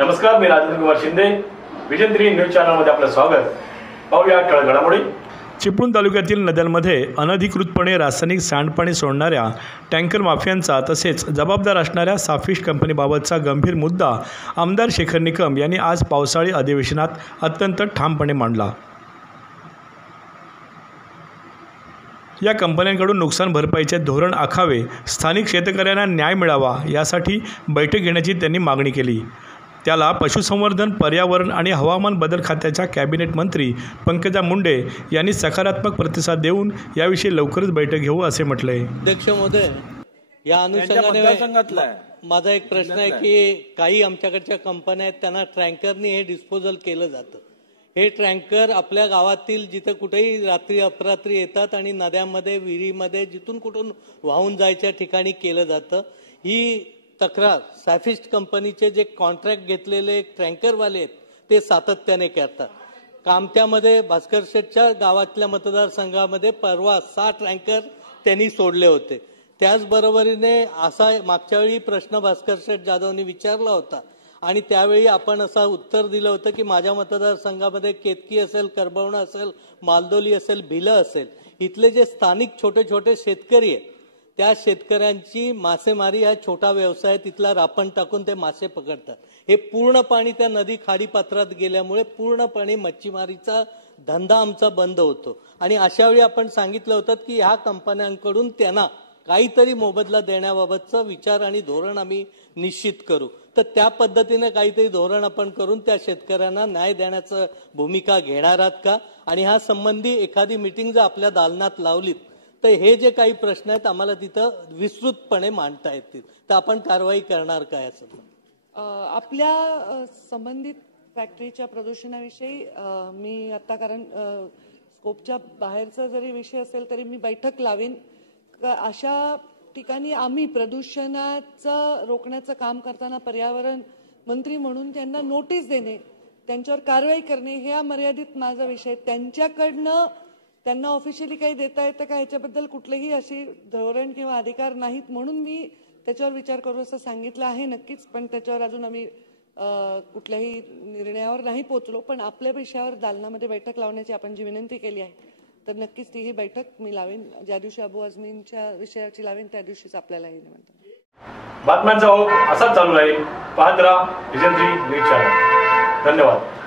नमस्कार, मी Rajendra Kumar Shinde, vision 3 news चॅनलमध्ये आपलं स्वागत। पाहूया ठळक घडामोडी। चिपळूण तालुक्यातील नद्यांमध्ये अनधिकृतपणे रासायनिक सांडपाणी सोडणाऱ्या टँकर माफियांचा तसेच जबाबदार असणाऱ्या साफिश कंपनीबाबतचा गंभीर मुद्दा आमदार शेखर निकम यांनी आज पावसाळी अधिवेशनात अत्यंत ठामपणे मांडला। या कंपन्यांकडून नुकसान भरपाईचे धोरण आखावे, स्थानिक शेतकऱ्यांना न्याय मिळावा यासाठी बैठक घेण्याची त्यांनी मागणी केली। त्याला पशुसंवर्धन, पर्यावरण आणि हवामान बदल खात्याच्या कॅबिनेट मंत्री पंकजा मुंडे यांनी सकारात्मक प्रतिसाद देऊन याविषयी लवकरच बैठक घेऊ असे म्हटले। अध्यक्ष महोदय, या अनुषंगाने माझा एक प्रश्न आहे की काही आमच्याकडच्या कंपन्या आहेत त्यांना ट्रँकरनी हे डिस्पोजल केलं जातं। हे ट्रँकर आपल्या गावातील जिथे कुठेही रात्री अपरात्री येतात आणि नद्यांमध्ये, विहिरीमध्ये, जिथून कुठून वाहून जायच्या ठिकाणी केलं जातं। ही तक्रार सॅफिस्ट कंपनीचे जे कॉन्ट्रॅक्ट घेतलेले ट्रँकरवाले आहेत ते सातत्याने करतात। कामत्यामध्ये भास्कर शेठच्या गावातल्या मतदारसंघामध्ये परवा 6 ट्रँकर त्यांनी सोडले होते। त्याचबरोबरीने असा मागच्या वेळी प्रश्न भास्कर शेठ जाधवनी विचारला होता आणि त्यावेळी आपण असं उत्तर दिलं होतं की माझ्या मतदारसंघामध्ये केतकी असेल, करबवणा असेल, मालदोली असेल, भिलं असेल, इथले जे स्थानिक छोटे छोटे शेतकरी आहेत त्या शेतकऱ्यांची मासेमारी हा छोटा व्यवसाय, तिथला रापण टाकून ते मासे पकडतात। हे पूर्ण पाणी त्या नदी खाडी पात्रात गेल्यामुळे पूर्णपणे मच्छीमारीचा धंदा आमचा बंद होतो आणि अशा वेळी आपण सांगितलं होतं की ह्या कंपन्यांकडून त्यांना काहीतरी मोबदला देण्याबाबतचा विचार आणि धोरण आम्ही निश्चित करू। तर त्या पद्धतीने काहीतरी धोरण आपण करून त्या शेतकऱ्यांना न्याय देण्याचं भूमिका घेणार आहात का? आणि ह्या संबंधी एखादी मीटिंग जर आपल्या दालनात लावलीत तर हे जे काही प्रश्न आहेत आम्हाला तिथं विस्तृतपणे मांडता येतील, तर आपण कारवाई करणार काय असं? आपल्या संबंधित फॅक्टरीच्या प्रदूषणाविषयी मी आता, कारण स्कोपच्या बाहेरचा जरी विषय असेल तरी मी बैठक लावीन। अशा ठिकाणी आम्ही प्रदूषणाचं रोखण्याचं काम करताना पर्यावरण मंत्री म्हणून त्यांना नोटीस देणे, त्यांच्यावर कारवाई करणे हे मर्यादित माझा विषय। त्यांच्याकडनं त्यांना ऑफिशियली काही देता येतं का ह्याच्याबद्दल कुठलेही अशी धोरण किंवा अधिकार नाहीत, म्हणून मी त्याच्यावर विचार करू असं सांगितलं आहे नक्कीच। पण त्याच्यावर अजून आम्ही कुठल्याही निर्णयावर नाही पोहोचलो। पण आपल्या विषयावर दालनामध्ये बैठक लावण्याची आपण जी विनंती केली आहे तर नक्कीच तीही बैठक मी लावेन। ज्या दिवशी अबू आझमींच्या विषयाची लावेन त्या दिवशीच आपल्यालाही निमंत्रण। बातम्यांचा ओघ असाच चालू राहील। पाहत राहा विजन 3 न्यूज चॅनल। धन्यवाद।